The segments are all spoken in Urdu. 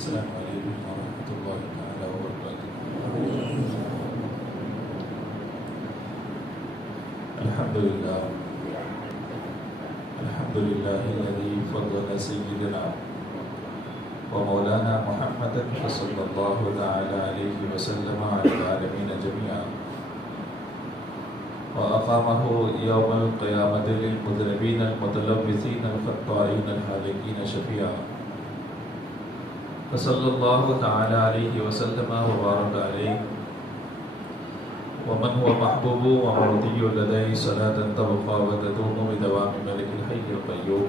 السلام علیکم ورحمۃ اللہ تعالی وبرکاتہ۔ الحمد للہ الذی فضل سیدنا ومولانا محمدا صلی اللہ تعالی علیہ وسلم علی العالمین جميعا وأقامه يوم القيامة للمذنبين المتلبسين الخطائين الهالكين شفيعا، فصلی اللہ تعالی علیہ وسلم وبارک علیہ ومن هو محبوب ومرضی لدیہ صلاة تبقى وتدوم بدوام ملک الحی القیوم،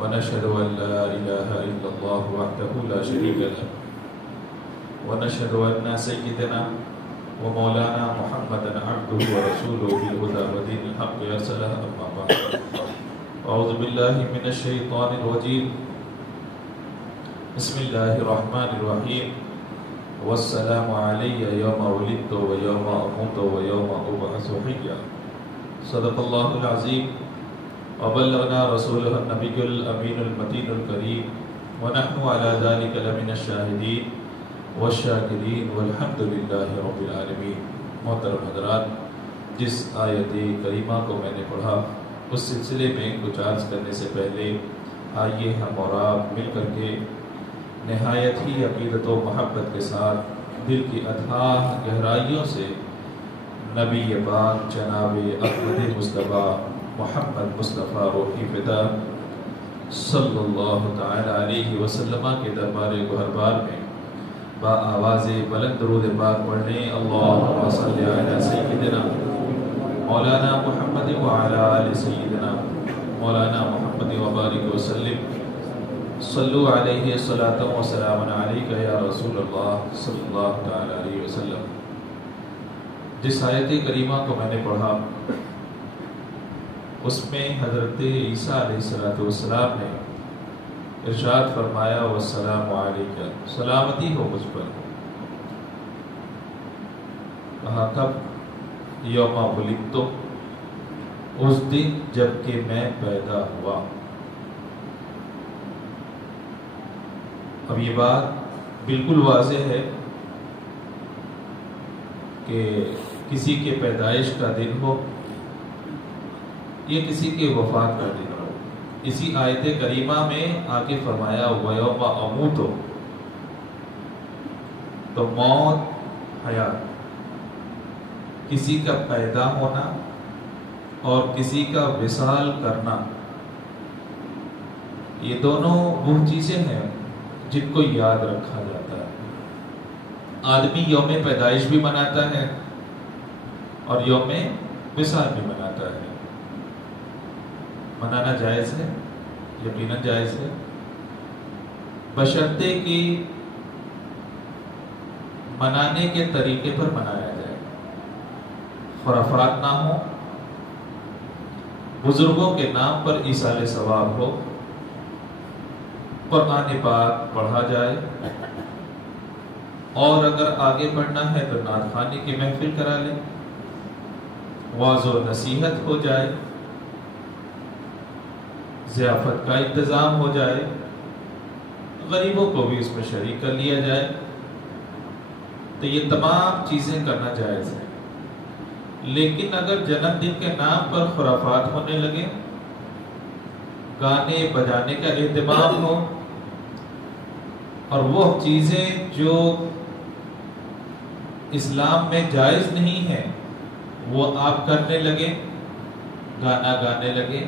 ونشهد ان لا الہ الا اللہ وحدہ لا شریک له، ونشهد ان سیدنا ومولانا محمدا عبدہ ورسولہ بالہدى ودین الحق ارسلہ، اما بعد، اعوذ باللہ من الشیطان الرجیم، بسم اللہ الرحمن الرحیم، والسلام علی یوم ولدت ویوم اموت ویوم ابعث حیا، صدق اللہ العظیم وبلغنا رسولہ النبی الامین المتین الکریم، ونحن علی ذلک لمن الشاہدین والشاکرین والحمد للہ رب العالمین۔ محترم حضرات، جس آیت کریمہ کو میں نے پڑھا اس سلسلے میں کچھ عرض کرنے سے پہلے آئیے ہم اور آپ مل کر کے نہایت ہی عقیدت و محبت کے ساتھ دل کی اتھاہ گہرائیوں سے نبی پاک جناب احمد مصطفیٰ محمد مصطفیٰ روحی فدا صلی اللہ تعالی علیہ وسلم کے دربار گہربار میں با آواز بلند درود پاک پڑھنے، اللہم صلی علی سیدنا مولانا محمد وعلی آل سیدنا مولانا محمد وبارک وسلم، صلو علیہ صلاۃ و سلام علیک یا رسول اللہ صلی اللہ تعالی علیہ وسلم۔ جس آیت کریمہ کو میں نے پڑھا اس میں حضرت عیسیٰ علیہ السلام نے ارشاد فرمایا والسلام علیک، سلامتی ہو مجھ پر۔ کہا کب؟ یوم ولدت، اس دن جب کہ میں پیدا ہوا۔ اب یہ بات بالکل واضح ہے کہ کسی کے پیدائش کا دن ہو یا کسی کے وفات کا دن ہو، اسی آیت کریمہ میں آگے فرمایا وَيَوْمَ أَمُوتُ، تو موت، حیات، کسی کا پیدا ہونا اور کسی کا وصال کرنا، یہ دونوں وہ چیزیں ہیں جن کو یاد رکھا جاتا ہے۔ آدمی یوم پیدائش بھی مناتا ہے اور یوم وصال بھی مناتا ہے۔ منانا جائز ہے، یقیناً جائز ہے، بشرطے کہ منانے کے طریقے پر منایا جائے، خرافات نہ ہو، بزرگوں کے نام پر ایصال ثواب ہو، قرآن پاک پڑھا جائے، اور اگر آگے بڑھنا ہے تو نعت خوانی کی محفل کرا لیں، واعظ و نصیحت ہو جائے، ضیافت کا انتظام ہو جائے، غریبوں کو بھی اس میں شریک کر لیا جائے، تو یہ تمام چیزیں کرنا جائز ہے۔ لیکن اگر جنم دن کے نام پر خرافات ہونے لگے، گانے بجانے کا اہتمام ہو، اور وہ چیزیں جو اسلام میں جائز نہیں ہیں وہ آپ کرنے لگے، گانا گانے لگے،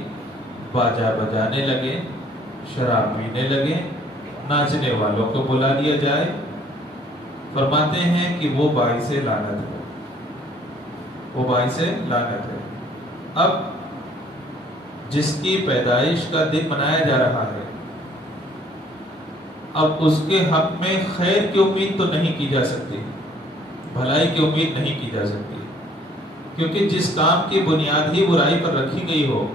باجا بجانے لگے، شراب پینے لگے، ناچنے والوں کو بلا لیا جائے، فرماتے ہیں کہ وہ باعث لعنت ہے، وہ باعث لعنت ہے۔ اب جس کی پیدائش کا دن منایا جا رہا ہے، اب اس کے حق میں خیر کی امید تو نہیں کی جا سکتی، بھلائی کی امید نہیں کی جا سکتی، کیونکہ جس کام کی بنیاد ہی برائی پر رکھی گئی ہو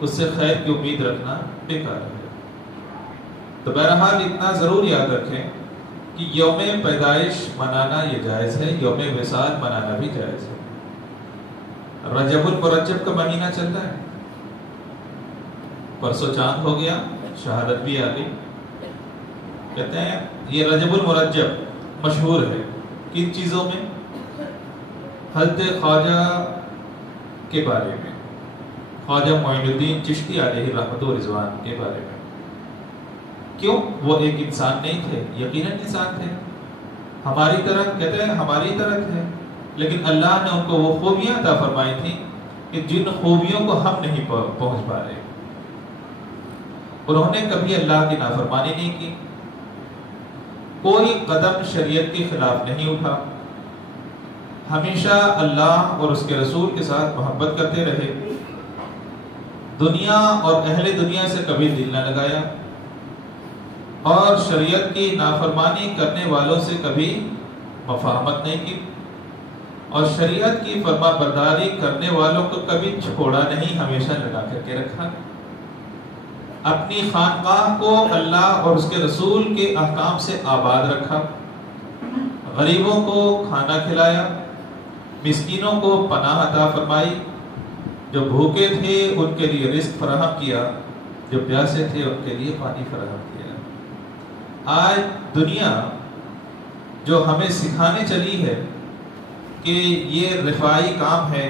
اس سے خیر کی امید رکھنا بیکار ہے۔ تو بہرحال اتنا ضرور یاد رکھیں کہ یوم پیدائش منانا یہ جائز ہے، یوم وصال منانا بھی جائز ہے۔ رجب المرجب کا مہینہ چلتا ہے، پرسوں چاند ہو گیا، شہادت بھی آ گئی، کہتے ہیں یہ رجب المرجب مشہور ہے کن چیزوں میں؟ حضرت خواجہ کے بارے میں، خواجہ معین الدین چشتی علیہ رحمت و رضوان کے بارے میں۔ کیوں؟ وہ ایک انسان نہیں تھے، یقیناً انسان تھے، ہماری طرح، کہتے ہیں ہماری طرح تھے، لیکن اللہ نے ان کو وہ خوبیاں عطا فرمائی تھیں کہ جن خوبیوں کو ہم نہیں پہنچ پا رہے۔ انہوں نے کبھی اللہ کی نافرمانی نہیں کی، کوئی قدم شریعت کے خلاف نہیں اٹھا، ہمیشہ اللہ اور اس کے رسول کے ساتھ محبت کرتے رہے، دنیا اور اہل دنیا سے کبھی دل نہ لگایا، اور شریعت کی نافرمانی کرنے والوں سے کبھی مفاہمت نہیں کی، اور شریعت کی فرما برداری کرنے والوں کو کبھی چھوڑا نہیں، ہمیشہ لگا کر کے رکھا۔ اپنی خانقاہ کو اللہ اور اس کے رسول کے احکام سے آباد رکھا، غریبوں کو کھانا کھلایا، مسکینوں کو پناہ عطا فرمائی، جو بھوکے تھے ان کے لیے رزق فراہم کیا، جو پیاسے تھے ان کے لیے پانی فراہم کیا۔ آج دنیا جو ہمیں سکھانے چلی ہے کہ یہ رفاعی کام ہے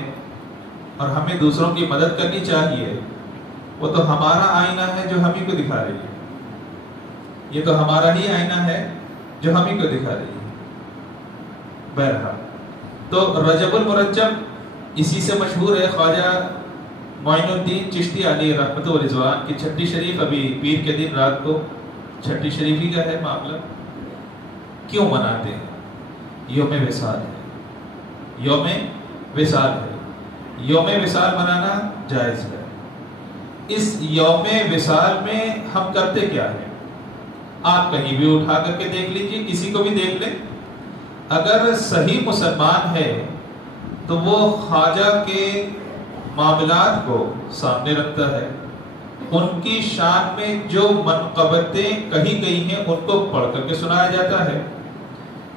اور ہمیں دوسروں کی مدد کرنی چاہیے، وہ تو ہمارا آئینہ ہے جو ہم ہی کو دکھا رہی ہے، یہ تو ہمارا ہی آئینہ ہے جو ہم ہی کو دکھا رہی ہے۔ بہرحال تو رجب المرجب اسی سے مشہور ہے۔ خواجہ معین الدین چشتی علیہ رحمت و رضوان کی چھٹی شریف ابھی پیر کے دن رات کو چھٹی شریفی کا ہے معاملہ۔ کیوں مناتے ہیں؟ یوم وصال ہے، یوم وصال ہے، یوم وصال منانا جائز ہے۔ اس یوم وصال میں ہم کرتے کیا ہیں؟ آپ کہیں بھی اٹھا کر کے دیکھ لیجئے، کسی کو بھی دیکھ لیں، اگر صحیح مسلمان ہے تو وہ خواجہ کے معاملات کو سامنے رکھتا ہے، ان کی شان میں جو منقبتیں کہی گئی ہیں ان کو پڑھ کر کے سنایا جاتا ہے،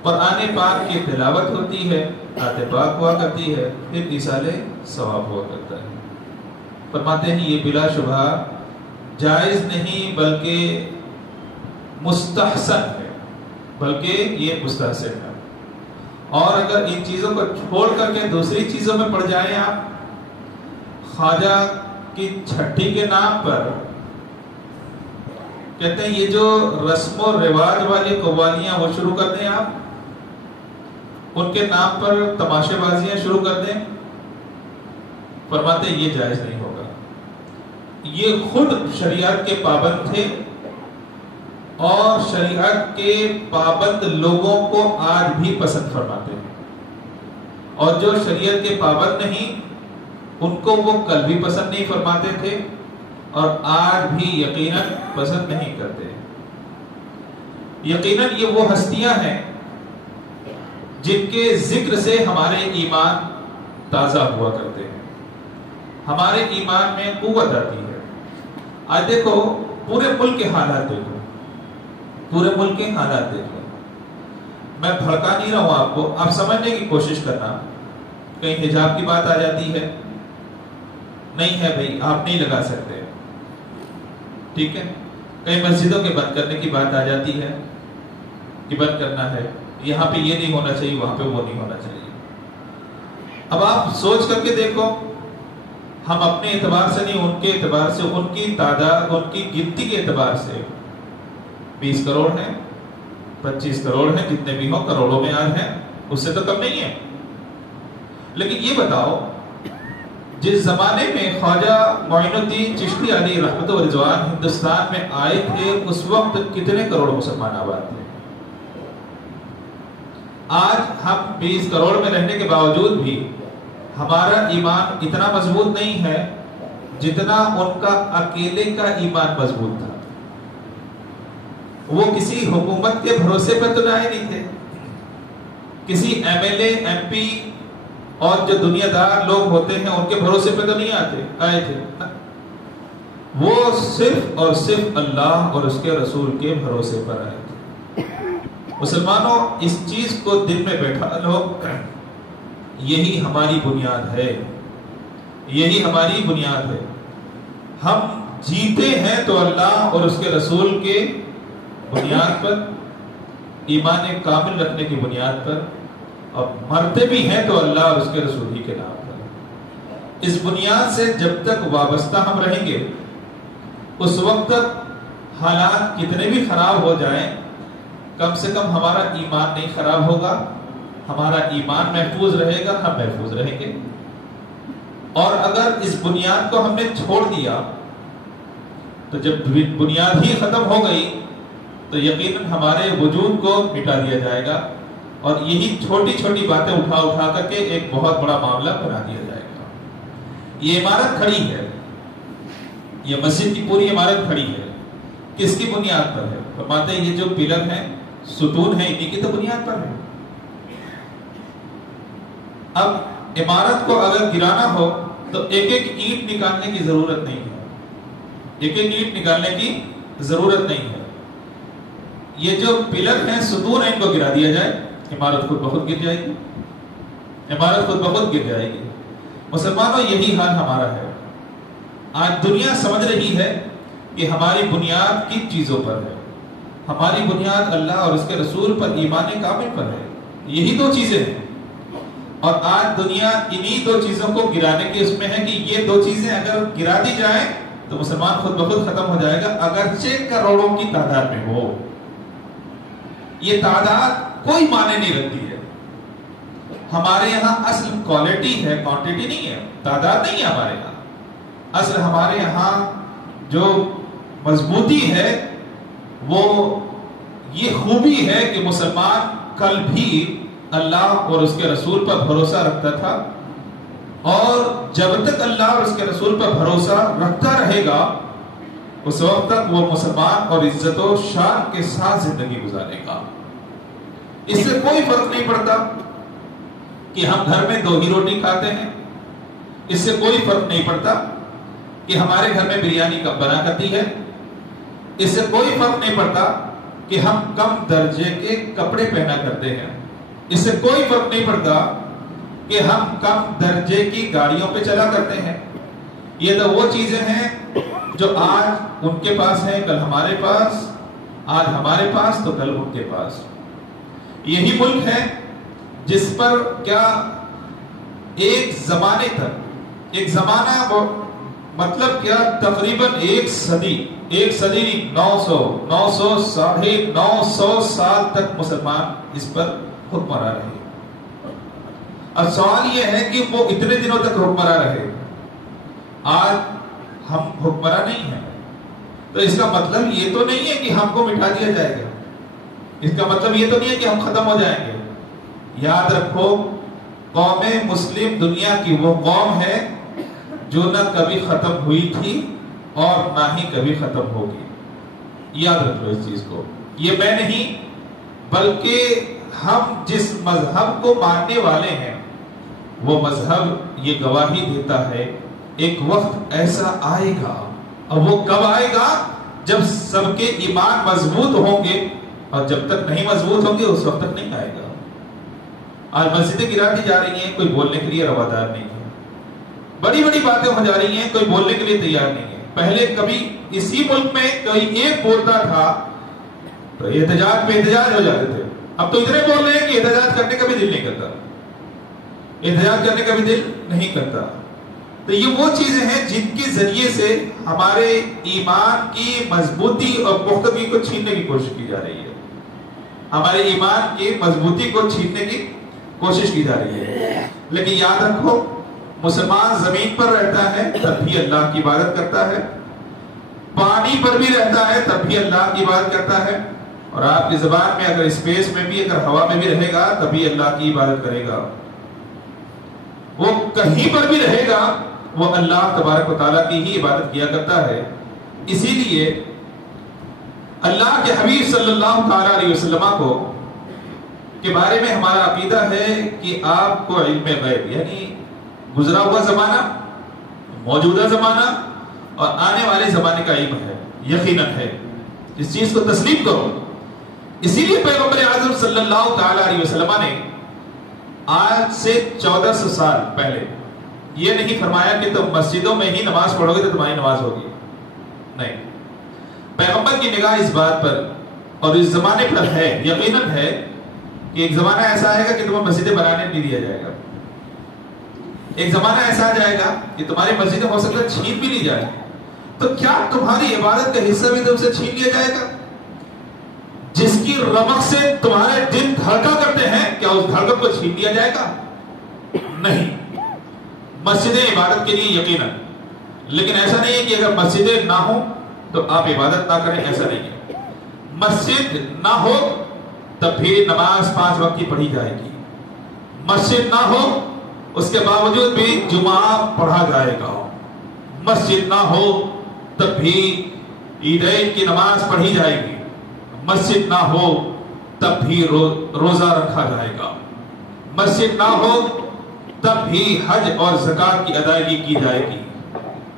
قرآن پاک کی تلاوت ہوتی ہے، نعت پاک ہوا کرتی ہے، پھر ایصال ثواب ہوا کرتا ہے۔ فرماتے ہیں یہ بلا شبہ جائز نہیں بلکہ مستحسن ہے، بلکہ یہ مستحسن ہے۔ اور اگر ان چیزوں کو چھوڑ کر کے دوسری چیزوں میں پڑ جائیں آپ، خواجہ کی چھٹی کے نام پر، کہتے ہیں یہ جو رسم و رواج والی قوالیاں وہ شروع کر دیں آپ، ان کے نام پر تماشے بازیاں شروع کر دیں، فرماتے ہیں یہ جائز نہیں ہوگا۔ یہ خود شریعت کے پابند تھے، اور شریعت کے پابند لوگوں کو آج بھی پسند فرماتے ہیں، اور جو شریعت کے پابند نہیں ان کو وہ کل بھی پسند نہیں فرماتے تھے، اور آج بھی یقیناً پسند نہیں کرتے۔ یقیناً یہ وہ ہستیاں ہیں جن کے ذکر سے ہمارے ایمان تازہ ہوا کرتے ہیں، ہمارے ایمان میں قوت آتی ہے۔ آج دیکھو پورے ملک کے حالات دیکھو، پورے ملک کے حالات دیکھو، میں بھڑکا نہیں رہا ہوں آپ کو، آپ سمجھنے کی کوشش کرنا۔ کہیں حجاب کی بات آ جاتی ہے، نہیں ہے بھائی آپ نہیں لگا سکتے، ٹھیک ہے، کئی مسجدوں کے بند کرنے کی بات آ جاتی ہے کہ بند کرنا ہے، یہاں پہ یہ نہیں ہونا چاہیے، وہاں پہ وہ نہیں ہونا چاہیے۔ اب آپ سوچ کر کے دیکھو، ہم اپنے اعتبار سے نہیں، ان کے اعتبار سے، ان کی تعداد، ان کی گنتی کے اعتبار سے 20 کروڑ ہیں، 25 کروڑ ہیں، جتنے بھی ہوں کروڑوں میں آج ہیں، اس سے تو کم نہیں ہے۔ لیکن یہ بتاؤ جس زمانے میں خواجہ معین الدین چشتی علیہ رحمت و رضوان ہندوستان میں آئے تھے، اس وقت کتنے کروڑ مسلمان آباد تھے؟ آج ہم 20 کروڑ میں رہنے کے باوجود بھی ہمارا ایمان اتنا مضبوط نہیں ہے جتنا ان کا اکیلے کا ایمان مضبوط تھا۔ وہ کسی حکومت کے بھروسے پر تو آئے نہیں تھے، کسی M L A, M P اور جو دنیا دار لوگ ہوتے ہیں ان کے بھروسے پہ تو نہیں آئے تھے، وہ صرف اور صرف اللہ اور اس کے رسول کے بھروسے پر آئے تھے۔ مسلمانوں اس چیز کو دل میں بیٹھا لو، یہی ہماری بنیاد ہے، یہی ہماری بنیاد ہے۔ ہم جیتے ہیں تو اللہ اور اس کے رسول کے بنیاد پر، ایمان کامل رکھنے کی بنیاد پر، اور مرتے بھی ہیں تو اللہ اور اس کے رسول ہی کے نام پر۔ اس بنیاد سے جب تک وابستہ ہم رہیں گے، اس وقت تک حالات کتنے بھی خراب ہو جائیں، کم سے کم ہمارا ایمان نہیں خراب ہوگا، ہمارا ایمان محفوظ رہے گا، ہم محفوظ رہیں گے۔ اور اگر اس بنیاد کو ہم نے چھوڑ دیا تو جب بنیاد ہی ختم ہو گئی تو یقیناً ہمارے وجود کو مٹا دیا جائے گا، اور یہی چھوٹی چھوٹی باتیں اٹھا کر کے ایک بہت بڑا معاملہ بنا دیا جائے گا۔ یہ عمارت کھڑی ہے، یہ مسجد کی پوری عمارت کھڑی ہے، کس کی بنیاد پر ہے؟ فرماتے ہیں یہ جو پلر ہیں، ستون ہیں، انہی کی تو بنیاد پر ہے۔ اب عمارت کو اگر گرانا ہو تو ایک ایک اینٹ نکالنے کی ضرورت نہیں ہے، ایک ایک اینٹ نکالنے کی ضرورت نہیں ہے۔ یہ جو پلر ہیں، ستون ہیں، ان کو گرا دیا جائے، عمارت خود بخود گر جائے گی، عمارت خود بخود گر جائے گی۔ مسلمانوں یہی حال ہمارا ہے۔ آج دنیا سمجھ رہی ہے کہ ہماری بنیاد کن چیزوں پر ہے، ہماری بنیاد اللہ اور اس کے رسول پر، ایمان کامل پر ہے، یہی دو چیزیں ہیں۔ اور آج دنیا انہی دو چیزوں کو گرانے کی اس میں ہے کہ یہ دو چیزیں اگر گرا دی جائیں تو مسلمان خود بخود ختم ہو جائے گا، اگرچہ کروڑوں کی تعداد میں ہو۔ یہ تعداد کوئی معنی نہیں رکھتی ہے۔ ہمارے یہاں اصل کوالٹی ہے، کوانٹٹی نہیں ہے، تعداد نہیں ہے ہمارے یہاں۔ اصل ہمارے یہاں جو مضبوطی ہے وہ یہ خوبی ہے کہ مسلمان کل بھی اللہ اور اس کے رسول پر بھروسہ رکھتا تھا، اور جب تک اللہ اور اس کے رسول پر بھروسہ رکھتا رہے گا اس وقت تک وہ مسلمان اور عزت و شان کے ساتھ زندگی گزارے گا۔ اس سے کوئی فرق نہیں پڑتا کہ ہم گھر میں 2 ہی روٹی کھاتے ہیں، اس سے کوئی فرق نہیں پڑتا کہ ہمارے گھر میں بریانی کب بنا کرتی ہے، اس سے کوئی فرق نہیں پڑتا کہ ہم کم درجے کے کپڑے پہنا کرتے ہیں، اس سے کوئی فرق نہیں پڑتا کہ ہم کم درجے کی گاڑیوں پہ چلا کرتے ہیں۔ یہ تو وہ چیزیں ہیں جو آج ان کے پاس ہیں، کل ہمارے پاس، آج ہمارے پاس تو کل ان کے پاس۔ یہی ملک ہے جس پر کیا ایک زمانے تک، ایک زمانہ مطلب کیا تقریباً ایک صدی 900 ساڑھے 900 سال تک مسلمان اس پر حکمراں رہے۔ اب سوال یہ ہے کہ وہ اتنے دنوں تک حکمراں رہے، آج ہم حکمراں نہیں ہیں، تو اس کا مطلب یہ تو نہیں ہے کہ ہم کو مٹا دیا جائے گا، اس کا مطلب یہ تو نہیں ہے کہ ہم ختم ہو جائیں گے۔ یاد رکھو، قوم مسلم دنیا کی وہ قوم ہے جو نہ کبھی ختم ہوئی تھی اور نہ ہی کبھی ختم ہوگی۔ یاد رکھو اس چیز کو، یہ میں نہیں بلکہ ہم جس مذہب کو ماننے والے ہیں وہ مذہب یہ گواہی دیتا ہے ایک وقت ایسا آئے گا، اور وہ کب آئے گا؟ جب سب کے ایمان مضبوط ہوں گے، اور جب تک نہیں مضبوط ہوں گے اس وقت تک نہیں آئے گا۔ آج مسجدیں گرا دی جا رہی ہیں، کوئی بولنے کے لیے روادار نہیں ہے، بڑی بڑی باتیں ہو جا رہی ہیں، کوئی بولنے کے لیے تیار نہیں ہے۔ پہلے کبھی اسی ملک میں کوئی ایک بولتا تھا تو احتجاج پہ احتجاج ہو جاتے تھے، اب تو اتنے بول رہے ہیں کہ احتجاج کرنے کا بھی دل نہیں کرتا، احتجاج کرنے کا بھی دل نہیں کرتا۔ تو یہ وہ چیزیں ہیں جن کے ذریعے سے ہمارے ایمان کی مضبوطی اور پختگی کو چھیننے کی کوشش کی جا رہی ہے، ہمارے ایمان کی مضبوطی کو چھیننے کی کوشش کی جا رہی ہے۔ لیکن یاد رکھو، مسلمان زمین پر رہتا ہے تب بھی اللہ کی عبادت کرتا ہے، پانی پر بھی رہتا ہے تب بھی اللہ کی عبادت کرتا ہے، اور آپ کی زبان میں اگر اسپیس میں بھی، اگر ہوا میں بھی رہے گا تبھی اللہ کی عبادت کرے گا۔ وہ کہیں پر بھی رہے گا وہ اللہ تبارک و تعالیٰ کی ہی عبادت کیا کرتا ہے۔ اسی لیے اللہ کے حبیب صلی اللہ تعالیٰ علیہ وسلم کو کے بارے میں ہمارا عقیدہ ہے کہ آپ کو علم غیب، یعنی گزرا ہوا زمانہ، موجودہ زمانہ اور آنے والے زمانے کا علم ہے، یقیناً ہے، اس چیز کو تسلیم کرو۔ اسی لیے پیغمبر اعظم صلی اللہ تعالیٰ علیہ وسلم نے آج سے 1400 سال پہلے یہ نہیں فرمایا کہ تم مسجدوں میں ہی نماز پڑھو گے تو تمہاری نماز ہوگی، نہیں۔ پیغمبر کی نگاہ اس بات پر اور اس زمانے پر ہے، یقیناً ہے کہ ایک زمانہ ایسا آئے گا کہ تمہیں مسجدیں بنانے نہیں دیا جائے گا. ایک زمانہ ایسا آ جائے گا کہ تمہاری مسجدیں ہو سکتا ہے چھین بھی نہیں جائے. تو کیا تمہاری عبادت کا حصہ بھی تم سے چھین لیا جائے گا؟ جس کی رمق سے تمہارے دل دھڑکا کرتے ہیں، کیا اس دھڑکن کو چھین لیا جائے گا؟ نہیں. مسجدیں عبادت کے لیے یقیناً، لیکن ایسا نہیں ہے کہ اگر مسجدیں نہ ہوں تو آپ عبادت نہ کریں، ایسا نہیں ہے. مسجد نہ ہو تب بھی نماز 5 وقت کی پڑھی جائے گی. مسجد نہ ہو اس کے باوجود بھی جمعہ پڑھا جائے گا. مسجد نہ ہو تب بھی عیدین کی نماز پڑھی جائے گی. مسجد نہ ہو تب بھی روزہ رکھا جائے گا. مسجد نہ ہو تب بھی حج اور زکوٰۃ کی ادائیگی کی جائے گی.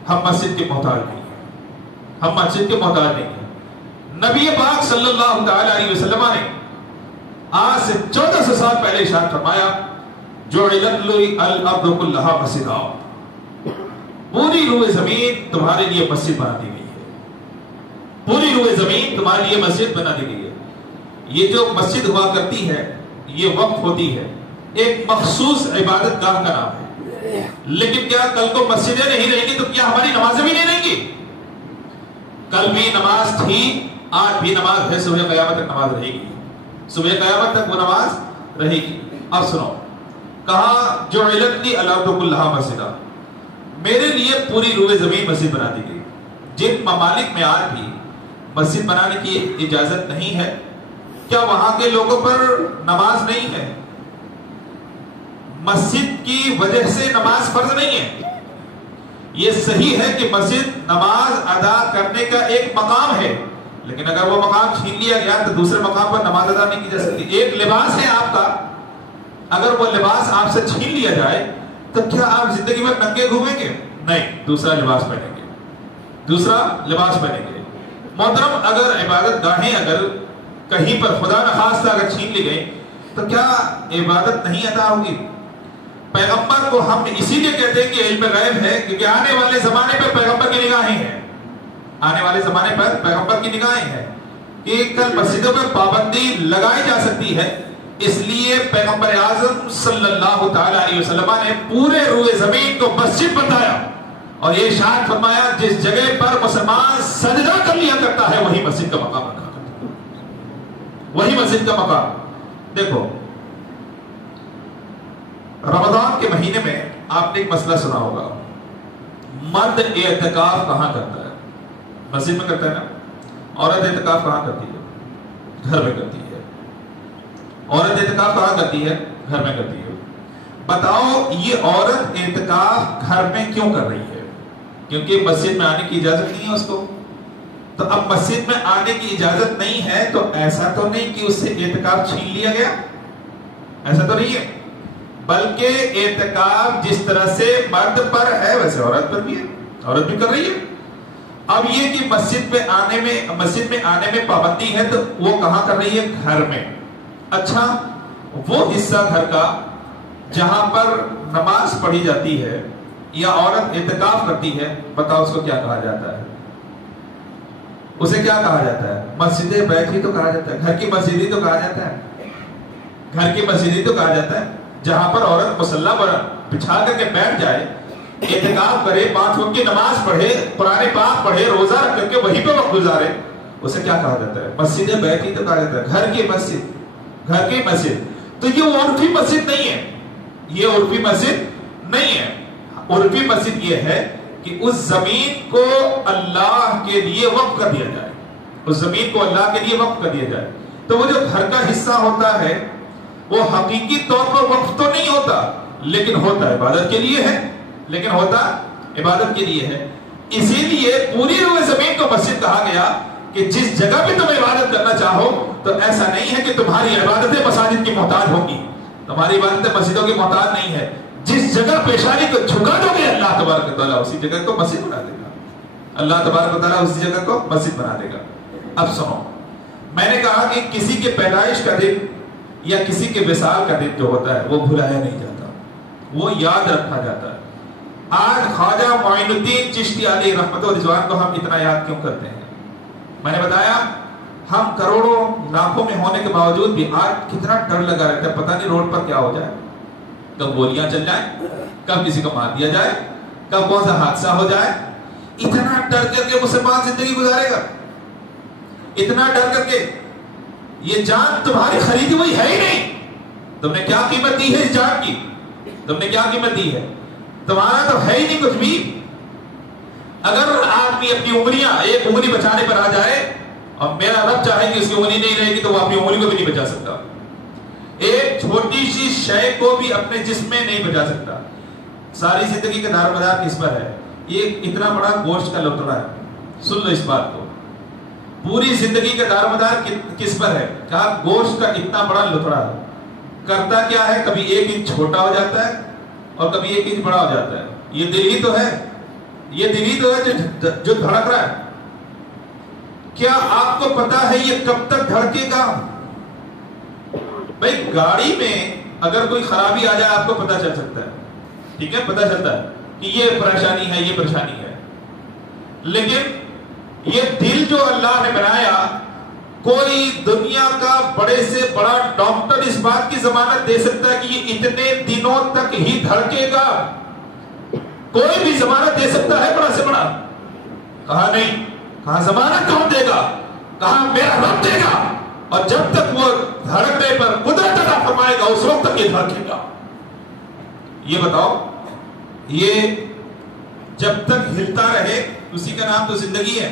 ہم مسجد کے محتاج نہیں ہیں، ہم مسجد کے محتاج نہیں ہیں. نبی پاک صلی اللہ تعالی علیہ وسلم نے آج سے 1400 سال پہلے ارشاد فرمایا، جعلت لی الارض کلھا مسجدا، پوری روئے زمین تمہارے لیے مسجد بنا دی گئی ہے. پوری روئے زمین تمہارے لیے مسجد بنا دی گئی ہے. یہ جو مسجد ہوا کرتی ہے یہ وقف ہوتی ہے، ایک مخصوص عبادت گاہ کا نام ہے. لیکن کیا کل کو مسجدیں نہیں رہیں گی تو کیا ہماری نمازیں بھی نہیں رہیں گی؟ کل بھی نماز تھی، آج بھی نماز ہے، صبح قیامت تک نماز رہے گی. صبح قیامت تک وہ نماز رہے گی. اب سنو، کہا جعلت لی الارض کلھا مسجدا، میرے لیے پوری روئے زمین مسجد بنا دی گئی. جن ممالک میں آج بھی مسجد بنانے کی اجازت نہیں ہے، کیا وہاں کے لوگوں پر نماز نہیں ہے؟ مسجد کی وجہ سے نماز فرض نہیں ہے. یہ صحیح ہے کہ مسجد نماز ادا کرنے کا ایک مقام ہے، لیکن اگر وہ مقام چھین لیا گیا تو دوسرے مقام پر نماز ادا نہیں کی جا سکتی. ایک لباس ہے آپ کا، اگر وہ لباس آپ سے چھین لیا جائے تو کیا آپ زندگی میں ننگے گھومیں گے؟ نہیں، دوسرا لباس پہنیں گے، دوسرا لباس پہنیں گے. محترم، اگر عبادت گاہیں اگر کہیں پر خدا نخواستہ اگر چھین لی گئی تو کیا عبادت نہیں ادا ہوگی؟ پیغمبر کو ہم اسی لیے کہتے ہیں کہ علم غیب ہے، کیونکہ آنے والے زمانے پر پیغمبر کی نگاہیں ہیں. آنے والے زمانے پر پیغمبر کی نگاہیں ہیں کہ کل مسجدوں میں پابندی لگائی جا سکتی ہے. اس لیے پیغمبر اعظم صلی اللہ تعالی علیہ وسلم نے پورے روئے زمین کو مسجد بتایا اور یہ ارشاد فرمایا، جس جگہ پر مسلمان سجدہ کر لیا کرتا ہے وہی مسجد کا مقام رکھا کرتا ہے، وہی مسجد کا مقام. دیکھو، رمضان کے مہینے میں آپ نے ایک مسئلہ سنا ہوگا، مرد اعتکاف کہاں کرتا ہے؟ مسجد میں کرتا ہے نا. عورت اعتکاف کہاں کرتی ہے؟ گھر میں کرتی ہے. عورت اعتکاف کہاں کرتی ہے؟ گھر میں کرتی ہے. بتاؤ یہ عورت اعتکاف گھر میں کیوں کر رہی ہے؟ کیونکہ مسجد میں آنے کی اجازت نہیں ہے اس کو. تو اب مسجد میں آنے کی اجازت نہیں ہے تو ایسا تو نہیں کہ اس سے اعتکاف چھین لیا گیا، ایسا تو نہیں ہے. بلکہ اعتکاف جس طرح سے مرد پر ہے ویسے عورت پر بھی ہے، عورت بھی کر رہی ہے. اب یہ کہ مسجد میں آنے میں پابندی ہے تو وہ کہاں کر رہی ہے؟ گھر میں. اچھا، وہ حصہ گھر کا جہاں پر نماز پڑھی جاتی ہے یا عورت اعتکاف کرتی ہے، بتاؤ اس کو کیا کہا جاتا ہے؟ اسے کیا کہا جاتا ہے؟ مسجد بیت ہی تو کہا جاتا ہے، گھر کی مسجد ہی تو کہا جاتا ہے. گھر کی مسجد ہی تو کہا جاتا ہے جہاں پر عورت مصلی پر بچھا کر کے بیٹھ جائے، اعتکاف کرے، 5 وقت کی نماز پڑھے، قرآن پاک پڑھے، روزہ رکھ کر کے وہیں پہ وقت گزارے، اسے کیا کہا جاتا ہے؟ مسجد بیت ہی تو کہا جاتا ہے، گھر کی مسجد، گھر کی مسجد. تو یہ عرفی مسجد نہیں ہے، یہ عرفی مسجد نہیں ہے. عرفی مسجد یہ ہے کہ اس زمین کو اللہ کے لیے وقف کر دیا جائے، اس زمین کو اللہ کے لیے وقف کر دیا جائے. تو وہ جو گھر کا حصہ ہوتا ہے وہ حقیقی طور پر وقف تو نہیں ہوتا، لیکن ہوتا عبادت کے لیے ہے، لیکن ہوتا عبادت کے لیے ہے. اسی لیے پوری روئے زمین کو مسجد کہا گیا کہ جس جگہ بھی تم عبادت کرنا چاہو تو ایسا نہیں ہے کہ تمہاری عبادتیں مساجد کی محتاج ہوگی، تمہاری عبادتیں مسجدوں کی محتاج نہیں ہے. جس جگہ پیشانی کو جھکا دو گے اللہ تبارک و تعالیٰ اسی جگہ کو مسجد بنا دے گا، اللہ تبارک و تعالیٰ اسی جگہ کو مسجد بنا دے گا. اب سنو، میں نے کہا کہ کسی کے پیدائش کا دن یا کسی کے وصال کا دن جو ہوتا ہے وہ بھلایا نہیں جاتا، وہ یاد رکھا جاتا ہے. آج خواجہ معین الدین چشتی علیہ رحمت و رضوان کو ہم اتنا یاد کیوں کرتے ہیں؟ میں نے بتایا ہم کروڑوں لاکھوں میں ہونے کے باوجود بھی آج کتنا ڈر لگا رہتا ہے، پتہ نہیں روڈ پر کیا ہو جائے، کب گولیاں چل جائیں، کب کسی کو مار دیا جائے، کب کون سا حادثہ ہو جائے. اتنا ڈر کر کے مسلمان زندگی گزارے گا، اتنا ڈر کر کے. یہ جان تمہاری خریدی ہوئی ہے ہی نہیں. تم نے کیا قیمت دی ہے اس جان کی؟ تم نے کیا قیمت دی ہے؟ تمہارا تو ہے ہی نہیں کچھ بھی. اگر آدمی اپنی انگلیاں ایک انگلی بچانے پر آ جائے اور میرا رب چاہے کہ اس کی انگلی نہیں رہے گی تو وہ اپنی انگلی کو بھی نہیں بچا سکتا. ایک چھوٹی سی شے کو بھی اپنے جسم میں نہیں بچا سکتا. ساری زندگی کا دار و مدار کس پر ہے؟ یہ اتنا بڑا گوشت کا لوتڑا ہے. سن لو اس بات کو، پوری زندگی کا دار و مدار کس پر ہے؟ کہا گوشت کا اتنا بڑا لوتڑا ہے. کرتا کیا ہے؟ کبھی 1 انچ چھوٹا ہو جاتا ہے اور کبھی 1 انچ بڑا ہو جاتا ہے. یہ دل ہی تو ہے، یہ دل ہی تو ہے جو دھڑک رہا ہے. کیا آپ کو پتا ہے یہ کب تک دھڑکے گا؟ بھائی گاڑی میں اگر کوئی خرابی آ جائے آپ کو پتا چل سکتا ہے، ٹھیک ہے، پتا چلتا ہے کہ یہ پریشانی ہے، یہ پریشانی ہے. لیکن یہ دل جو اللہ نے بنایا، کوئی دنیا کا بڑے سے بڑا ڈاکٹر اس بات کی ضمانت دے سکتا ہے کہ یہ اتنے دنوں تک ہی دھڑکے گا؟ کوئی بھی ضمانت دے سکتا ہے بڑا سے بڑا؟ کہا نہیں. کہا ضمانت کون دے گا؟ کہا میرا رب دے گا. اور جب تک وہ دھڑکنے پر قدرت عطا فرمائے گا اس وقت تک یہ دھڑکے گا. یہ بتاؤ، یہ جب تک ہلتا رہے اسی کا نام تو زندگی ہے.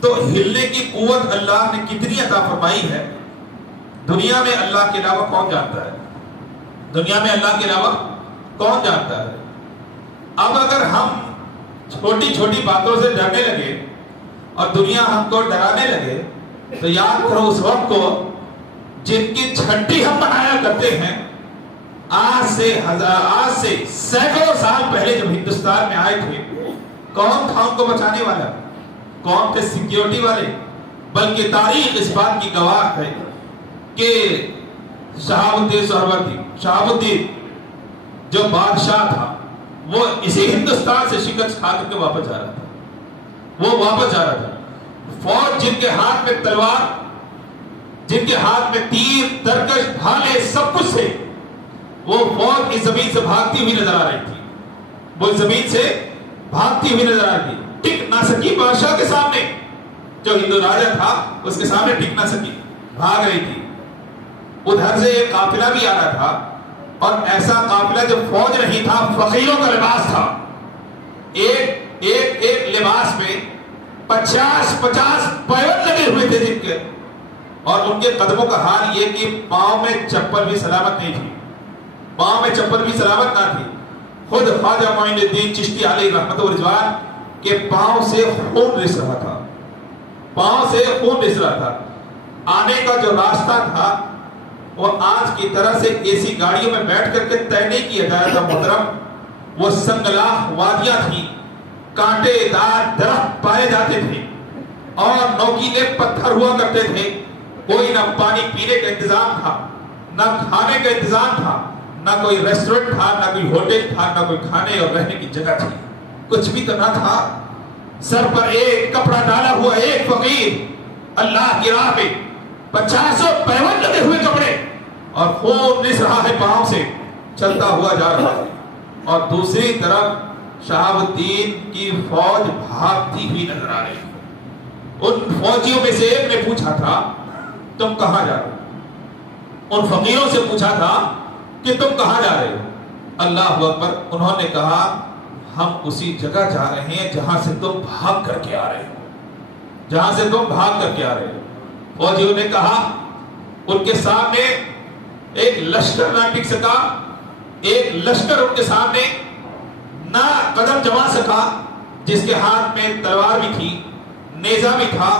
تو ہلنے کی قوت اللہ نے کتنی عطا فرمائی ہے. دنیا میں اللہ کے علاوہ کون جانتا ہے؟ دنیا میں اللہ کے علاوہ کون جانتا ہے؟ اب اگر ہم چھوٹی چھوٹی باتوں سے ڈرنے لگے اور دنیا ہم کو ڈرانے لگے تو یاد کرو اس وقت کو جن کی چھٹی ہم منایا کرتے ہیں. آج سے سینکڑوں سال پہلے جب ہندوستان میں آئے تھے، کون تھا ان کو بچانے والا؟ کون تھے سیکیورٹی والے؟ بلکہ تاریخ اس بات کی گواہ ہے کہ شہاب الدین جو بادشاہ تھا وہ اسی ہندوستان سے شکست کھا کر کے واپس جا رہا تھا. وہ واپس جا رہا تھا. فوج جن کے ہاتھ میں تلوار، جن کے ہاتھ میں تیر، ترکش، بھالے، سب کچھ تھے، وہ فوج اس زمین سے بھاگتی ہوئی نظر آ رہی تھی. وہ زمین سے بھاگتی ہوئی نظر آ رہی تھی. ٹک نہ سکی بادشاہ کے سامنے. جو ہندو راجا تھا اس کے سامنے ٹک نہ سکی، بھاگ رہی تھی. ادھر سے ایک قافلہ بھی آ رہا تھا، اور ایسا قافلہ جو فوج نہیں تھا، فقیروں کا لباس تھا. ایک لباس میں 50 پیون لگے ہوئے تھے جن کے، اور ان کے قدموں کا حال یہ کہ پاؤں میں چپل بھی سلامت نہیں تھی. پاؤں میں چپل بھی سلامت نہ تھی. خود خواجہ معین الدین چشتی علیہ رحمت و رضوان کے پاؤں سے خون رس رہا تھا. پاؤں سے خون رس رہا تھا. آنے کا جو راستہ تھا وہ آج کی طرح سے ایسی گاڑیوں میں بیٹھ کر کے طے نہیں کیا جا رہا تھا محترم. وہ سنگلاخ وادیاں تھیں، کانٹے دار درخت پائے جاتے تھے اور نوکیلے پتھر ہوا کرتے تھے. کوئی نہ پانی پینے کا انتظام تھا، نہ کھانے کا انتظام تھا، نہ کوئی ریسٹورنٹ تھا، نہ کوئی ہوٹل تھا، نہ کوئی کھانے اور رہنے کی جگہ تھی. کچھ بھی تو نہ تھا. سر پر ایک کپڑا ڈالا ہوا ایک فقیر اللہ کی راہ میں 50 پیون لگے ہوئے کپڑے اور خون رس رہا ہے پاؤں سے، چلتا ہوا جا رہا ہے. اور دوسری طرف شہاب الدین کی فوج بھاگتی ہوئی نظر آ رہی ہے. ان فوجیوں میں سے ایک نے پوچھا تھا تم کہاں جا رہے ہو؟ ان فقیروں سے پوچھا تھا کہ تم کہاں جا رہے ہو؟ اللہ اکبر. انہوں نے کہا ہم اسی جگہ جا رہے ہیں جہاں سے تم بھاگ کر کے آ رہے ہو، جہاں سے تم بھاگ کر کے آ رہے ہو. فوجیوں نے کہا ان کے سامنے ایک لشکر نہ ٹک سکا. ایک لشکر ان کے سامنے نہ قدم جما سکا جس کے ہاتھ میں تلوار بھی تھی، نیزہ بھی تھا.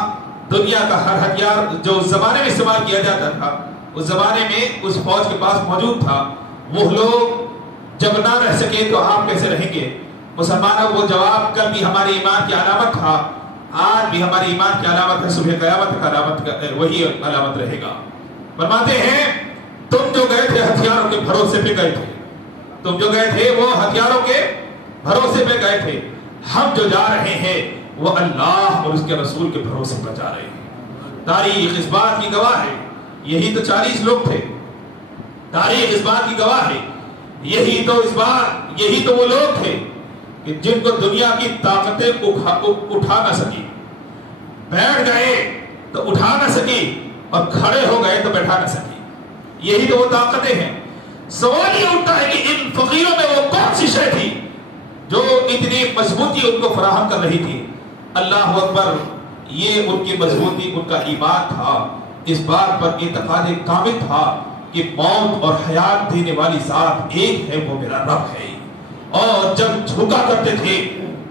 دنیا کا ہر ہتھیار جو زمانے میں استعمال کیا جاتا تھا اس زمانے میں اس فوج کے پاس موجود تھا. وہ لوگ جب نہ رہ سکے تو آپ کیسے رہیں گے؟ مسلمانوں وہ جواب کل بھی ہماری ایمان کی علامت تھا، آج بھی ہماری ایمان کی علامت ہے، صبح قیامت کا علامت وہی علامت رہے گا. فرماتے ہیں تم جو گئے تھے ہتھیاروں کے بھروسے پہ گئے تھے، تم جو گئے تھے وہ ہتھیاروں کے بھروسے پہ گئے تھے. ہم جو جا رہے ہیں وہ اللہ اور اس کے رسول کے بھروسے پر جا رہے ہیں. تاریخ اس بات کی گواہ ہے، یہی تو 40 لوگ تھے، تاریخ اس بات کی گواہ ہے، یہی تو وہ لوگ تھے کہ جن کو دنیا کی طاقتیں اٹھا نہ سکی، بیٹھ گئے تو اٹھا نہ سکی اور کھڑے ہو گئے تو بیٹھا نہ سکی، یہی تو وہ طاقتیں ہیں۔ سوال یہ اٹھتا ہے کہ ان فقیروں میں وہ کون سی شے تھی جو اتنی مضبوطی ان کو فراہم کر رہی تھی؟ اللہ اکبر، یہ ان کی مضبوطی ان کا ایمان تھا، اس بات پر اعتقاد کامل تھا کہ موت اور حیات دینے والی ذات ایک ہے، وہ میرا رب ہے۔ اور جب جھکا کرتے تھے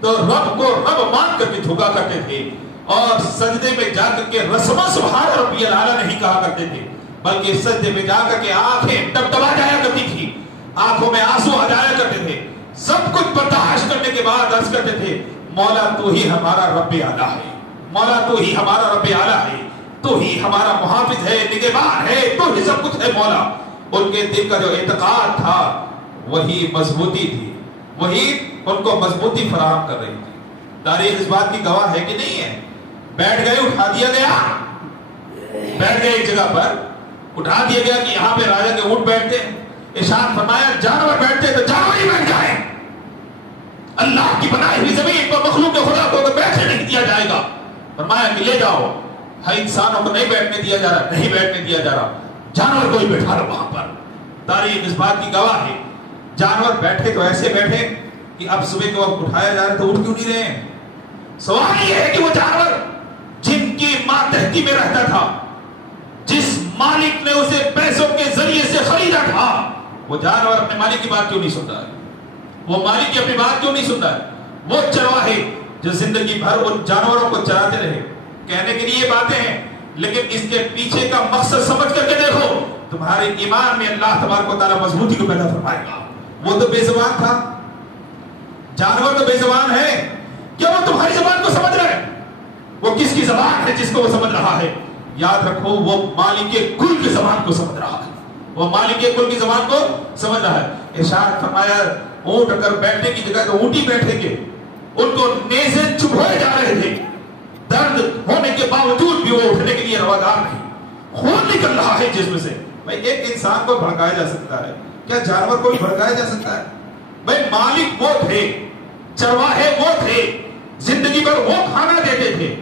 تو رب کو رب مان کر کے جھکا کرتے تھے، اور سجدے میں جا کر کے رسما سبحان ربی الاعلیٰ نہیں کہا کرتے تھے، بلکہ سجدے میں جا کر کے آنکھیں ڈبڈبا جایا کرتی تھی، آنکھوں میں آنسو آ جایا کرتے تھے، سب کچھ برداشت کرنے کے بعد عرض کرتے تھے مولا تو ہی ہمارا رب اعلیٰ ہے، مولا تو ہی ہمارا رب اعلیٰ ہے، تو ہی ہمارا محافظ ہے، نگہبان ہے، تو ہی سب کچھ ہے مولا۔ ان کے دل کا جو اعتقاد تھا وہی مضبوطی تھی، وہی ان کو مضبوطی فراہم کر رہی تھی۔ تاریخ اس بات کی گواہ ہے کہ نہیں ہے؟ بیٹھ گئے، اٹھا دیا گیا، بیٹھ گئے ایک جگہ پر، اٹھا دیا گیا کہ یہاں پہ راجا کے اونٹ بیٹھتے ہیں، ارشاد فرمایا جانور بیٹھتے تو جانور ہی بیٹھ جائیں، اللہ کی بنائی ہوئی زمین پر مخلوق خدا کو بیٹھنے نہیں دیا جائے گا۔ فرمایا کہ لے جاؤ، ہر انسانوں کو نہیں بیٹھنے دیا جا رہا، نہیں بیٹھنے دیا جا رہا، جانور کو ہی بیٹھا رہا وہاں پر۔ تاریخ اس بات کی گواہ ہے، جانور بیٹھے تو ایسے بیٹھے کہ اب صبح کے وقت اٹھایا جا رہا تو اٹھ کیوں نہیں رہے ہیں؟ سوال یہ ہے کہ وہ جانور جن کی ماتحتی میں رہتا تھا، جس مالک نے اسے پیسوں کے ذریعے سے خریدا تھا، وہ جانور اپنے مالک کی بات کیوں نہیں سنتا ہے؟ وہ مالک کی اپنی بات کیوں نہیں سنتا ہے؟ وہ چرواہے جو زندگی بھر ان جانوروں کو چراتے رہے، کہنے کے لیے باتیں ہیں لیکن اس کے پیچھے کا مقصد سمجھ کر کے دیکھو، تمہارے ایمان میں اللہ تبارک و تعالیٰ مضبوطی کو پیدا فرمائے گا۔ وہ تو بے زبان تھا، جانور تو بے زبان ہے، کیا وہ تمہاری زبان کو سمجھ رہے ہیں؟ وہ کس کی زبان ہے جس کو وہ سمجھ رہا ہے؟ یاد رکھو وہ مالک کل کی زبان کو سمجھ رہا ہے، وہ مالک کل کی زبان کو سمجھ رہا ہے۔ ارشاد فرمایا اونٹ اگر بیٹھنے کی جگہ تو اونٹی بیٹھیں گے، ان کو نیزے چبھائے جا رہے تھے، درد ہونے کے باوجود بھی وہ اٹھنے کے لیے روادار نہیں، خون نکل رہا ہے جسم سے۔ بھائی ایک انسان کو بھڑکایا جا سکتا ہے، کیا جانور کو بھی بھڑکایا جا سکتا ہے؟ بھائی مالک وہ تھے، چرواہے وہ تھے، زندگی بھر وہ کھانا دیتے تھے۔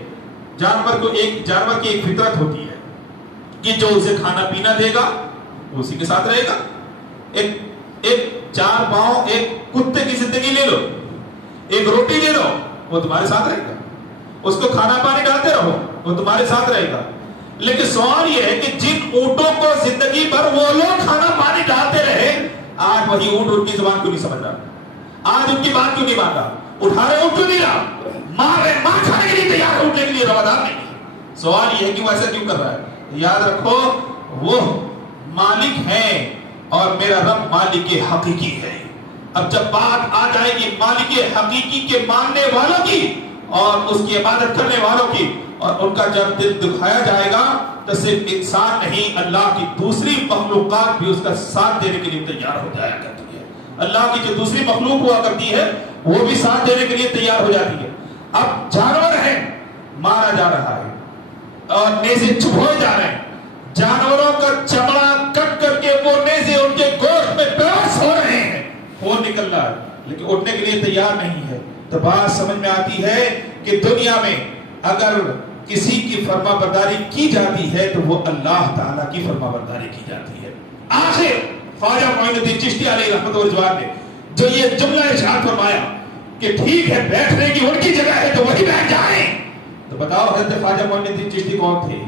جانور کی ایک فطرت ہوتی ہے کہ جو اسے کھانا پینا دے گا اسی کے ساتھ رہے گا۔ ایک 4 پاؤں ایک کتے کی زندگی لے لو، ایک روٹی دے دو، وہ تمہارے ساتھ رہے گا، اس کو کھانا پانی ڈالتے رہو، وہ تمہارے ساتھ رہے گا۔ لیکن سوال یہ ہے کہ جن اونٹوں کو زندگی بھر وہ لوگ کھانا پانی ڈالتے رہے، آج وہی اونٹ ان کی زبان کیوں نہیں سمجھ رہا؟ آج ان کی بات کیوں نہیں مانتا؟ اٹھا رہے اونٹ کیوں نہیں رہا؟ ماں کھانے کے لیے تیار، اٹھنے کے لیے روادار نہیں۔ سوال یہ ہے کہ وہ ایسا کیوں کر رہا ہے؟ یاد رکھو وہ مالک ہیں اور میرا رب مالک حقیقی ہے۔ اب جب بات آ جائے گی مالک حقیقی کے ماننے والوں کی اور اس کی عبادت کرنے والوں کی، اور ان کا جب دل دکھایا جائے گا تو صرف انسان نہیں، اللہ کی دوسری مخلوقات بھی اس کا ساتھ دینے کے لیے تیار ہو جایا کرتی ہے۔ اللہ کی جو دوسری مخلوق ہوا کرتی ہے وہ بھی ساتھ دینے کے لیے تیار ہو جاتی ہے۔ اب جانور ہیں، مارا جا رہا ہے اور نیزے چبھوئے جا رہے ہیں، جانوروں کا چمڑا کٹ کر کے وہ نیزے ان کے گوشت میں پیوس ہو رہے ہیں، خون نکل رہا ہے، لیکن اٹھنے کے لیے تیار نہیں ہے۔ تو بات سمجھ میں آتی ہے کہ دنیا میں اگر کسی کی فرما برداری کی جاتی ہے تو وہ اللہ تعالیٰ کی فرما برداری کی جاتی ہے۔ آخر خواجہ معین الدین چشتی علیہ رحمت و رضوان نے جو یہ جملہ ارشاد فرمایا کہ ٹھیک ہے بیٹھنے کی ان کی جگہ ہے تو وہی بیٹھ جائیں، تو بتاؤ حضرت خواجہ معین الدین چشتی کون تھے؟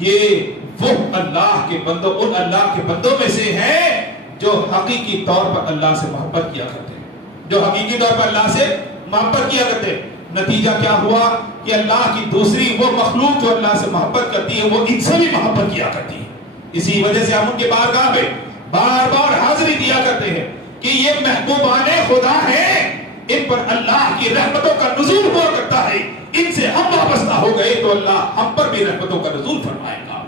یہ وہ اللہ کے بندوں، ان اللہ کے بندوں میں سے ہیں جو حقیقی طور پر اللہ سے محبت کیا کرتے ہیں، جو حقیقی طور پر اللہ سے محبت کیا کرتے ہیں۔ نتیجہ کیا ہوا کہ اللہ کی دوسری وہ مخلوق جو اللہ سے محبت کرتی ہے وہ ان سے بھی محبت کیا کرتی ہے۔ اسی وجہ سے ہم ان کے بارگاہ میں بار بار حاضری دیا کرتے ہیں کہ یہ محبوبان خدا ہیں، ان پر اللہ کی رحمتوں کا نزول ہوا کرتا ہے، ان سے ہم وابستہ ہو گئے تو اللہ ہم پر بھی رحمتوں کا نزول فرمائے گا،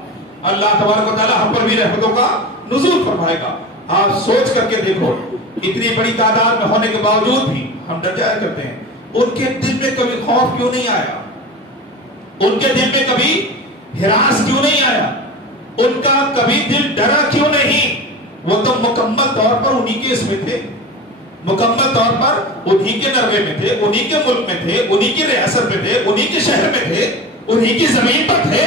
اللہ تبارک و تعالیٰ ہم پر بھی رحمتوں کا نزول فرمائے گا۔ آپ سوچ کر کے دیکھو اتنی بڑی تعداد میں ہونے کے باوجود بھی ہم ڈر جایا کرتے ہیں۔ ان کے دل میں کبھی خوف کیوں نہیں آیا؟ ان کے دل میں کبھی ہراس کیوں نہیں آیا؟ ان کا کبھی دل ڈرا کیوں نہیں؟ وہ تو مکمل طور پر انہی کے اس میں تھے، مکمل طور پر انہی کے نروے میں تھے، انہی کے ملک میں تھے، انہی کی ریاست میں تھے، انہی کے شہر میں تھے، انہی کی زمین پر تھے،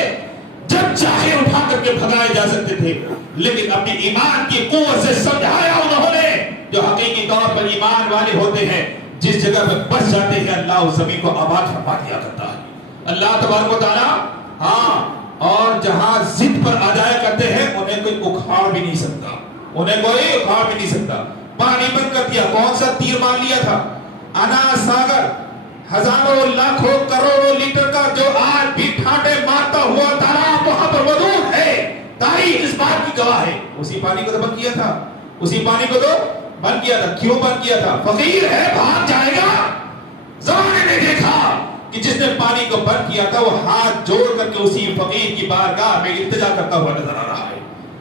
جب چاہے اٹھا کر کے بھگائے جا سکتے تھے، لیکن اپنی ایمان کی قوت سے سمجھایا انہوں نے۔ جو حقیقی طور پر ایمان والے ہوتے ہیں، جس جگہ پہ بس جاتے ہیں اللہ اس زمین کو آباد فرما دیا کرتا ہے اللہ تبارک و تعالیٰ۔ ہاں، اور جہاں ضد پر آ جایا کرتے ہیں انہیں کوئی اکھاڑ بھی نہیں سکتا، انہیں کوئی اکھاڑ بھی نہیں سکتا۔ پانی بند کر دیا، کون سا تیر مان لیا تھا؟ انا ساگر، ہزاروں لاکھوں کروڑوں لیٹر کا جو آج بھی ٹھاٹے مارتا ہوا تالاب وہاں پر موجود ہے، تاریخ اس بات کی گواہ ہے، اسی پانی کو تو بند کیا تھا، اسی پانی کو تو بند کیا تھا۔ کیوں بند کیا تھا؟ فقیر ہے، بھاگ جائے گا۔ زمانے نے دیکھا کہ جس نے پانی کو بند کیا تھا وہ ہاتھ جوڑ کر کے اسی فقیر کی بارگاہ میں التجا کرتا ہوا نظر آ رہا ہے،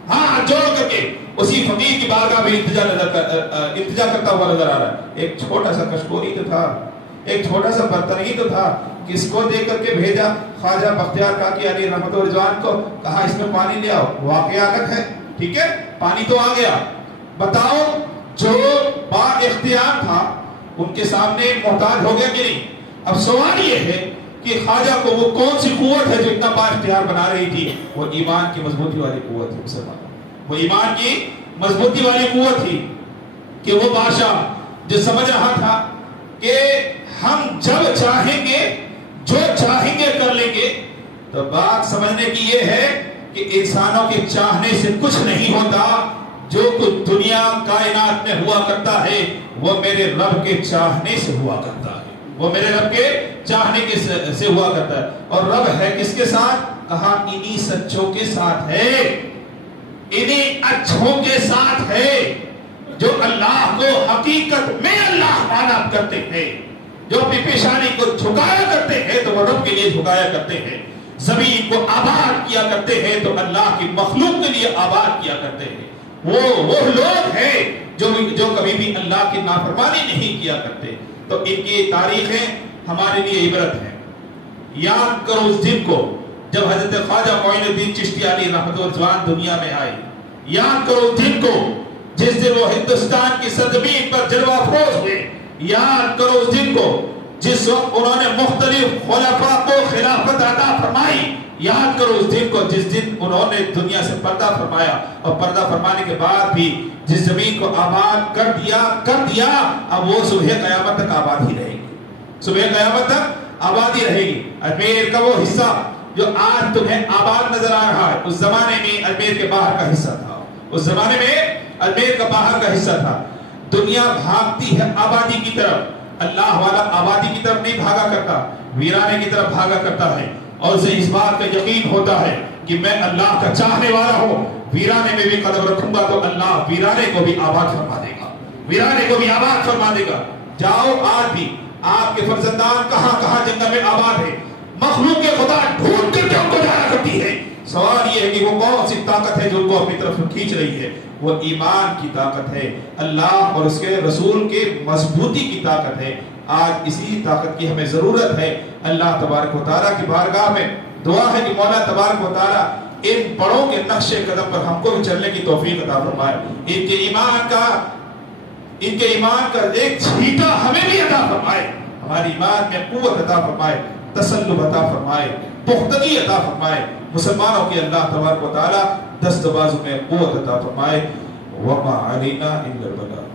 ہاتھ جوڑ کر کے اسی فقیر کی بارگاہ میں التجا کرتا ہوا نظر آ رہا ہے۔ ایک چھوٹا سا کشکوری تو تھا، ایک چھوٹا سا برتن ہی تو تھا، کس کو دے کر کے بھیجا؟ خواجہ بختیار کاکی علیہ رحمت و رضوان کو، کہا اس میں پانی لے آؤ، واقعات ہے، ٹھیک ہے، پانی تو آ گیا۔ بتاؤ جو با اختیار تھا ان کے سامنے محتاج ہو گیا کہ نہیں؟ اب سوال یہ ہے کہ خواجہ کو وہ کون سی قوت ہے جو اتنا با اختیار بنا رہی تھی؟ وہ ایمان کی مضبوطی والی قوت ہے مسلمان، وہ ایمان کی مضبوطی والی قوت تھی کہ وہ بادشاہ جو سمجھ رہا تھا کہ ہم جب چاہیں گے جو چاہیں گے کر لیں گے، تو بات سمجھنے کی یہ ہے کہ انسانوں کے چاہنے سے کچھ نہیں ہوتا، جو کچھ دنیا کائنات میں ہوا کرتا ہے وہ میرے رب کے چاہنے سے ہوا کرتا ہے، وہ میرے رب کے چاہنے کے سے ہوا کرتا ہے۔ اور رب ہے کس کے ساتھ؟ کہا انہی سچوں کے ساتھ ہے، انہی اچھوں کے ساتھ ہے، جو اللہ کو حقیقت میں اللہ مانا کرتے ہیں، جو اپنی پیشانی کو جھکایا کرتے ہیں تو وہ رب کے لیے جھکایا کرتے ہیں، زمین کو آباد کیا کرتے ہیں تو اللہ کی مخلوق کے لیے آباد کیا کرتے ہیں۔ وہ لوگ ہیں جو کبھی بھی اللہ کی نافرمانی نہیں کیا کرتے۔ تو ان کی تاریخیں ہمارے لیے عبرت ہیں۔ یاد کرو اس دن کو جب حضرت خواجہ معین الدین چشتی علیہ رحمۃ اللہ دنیا میں آئے، یاد کرو اس دن کو جس دن وہ ہندوستان کی سرزمین پر جلوہ افروز ہوئے، یاد کرو اس دن کو جس وقت انہوں نے مختلف خلفاء کو خلافت عطا فرمائی، یاد کرو اس دن کو جس دن انہوں نے دنیا سے پردہ فرمایا، اور پردہ فرمانے کے بعد بھی جس زمین کو آباد کر دیا اب وہ صبح قیامت تک آباد ہی رہے گی، صبح قیامت تک آباد ہی رہے گی۔ اجمیر کا وہ حصہ جو آج تمہیں آباد نظر آ رہا ہے، اس زمانے میں اجمیر کے باہر کا حصہ تھا، اس زمانے میں اجمیر کا باہر کا حصہ تھا۔ دنیا بھاگتی ہے آبادی کی طرف، اللہ والا آبادی کی طرف نہیں بھاگا کرتا، ویرانے کی طرف بھاگا کرتا ہے، اور اسے اس بات کا یقین ہوتا ہے کہ میں اللہ کا چاہنے والا ہوں، ویرانے میں بھی قدم رکھوں گا تو اللہ ویرانے کو بھی آباد فرما دے گا، ویرانے کو بھی آباد فرما دے گا۔ جاؤ آج بھی آپ کے فرزندان کہاں کہاں جنگل میں آباد ہے، مخلوق خدا ڈھونڈ کر کے ان کو جایا کرتی ہے۔ سوال یہ ہے کہ وہ کون سی طاقت ہے جو ان کو اپنی طرف کھینچ رہی ہے؟ وہ ایمان کی طاقت ہے، اللہ اور اس کے رسول کے مضبوطی کی طاقت ہے۔ آج اسی طاقت کی ہمیں ضرورت ہے۔ اللہ تبارک و تعالیٰ کی بارگاہ میں دعا ہے کہ مولا تبارک و تعالیٰ ان بڑوں کے نقش قدم پر ہم کو بھی چلنے کی توفیق عطا فرمائے، ان کے ایمان کا ایک چھینٹا ہمیں بھی عطا فرمائے، ہماری ایمان میں قوت عطا فرمائے، تسلط عطا فرمائے، پختگی عطا فرمائے، مسلمانوں کی اللہ تبارک و تعالیٰ دست بازو میں قوت عطا فرمائے۔ وما علینا الا البلاغ۔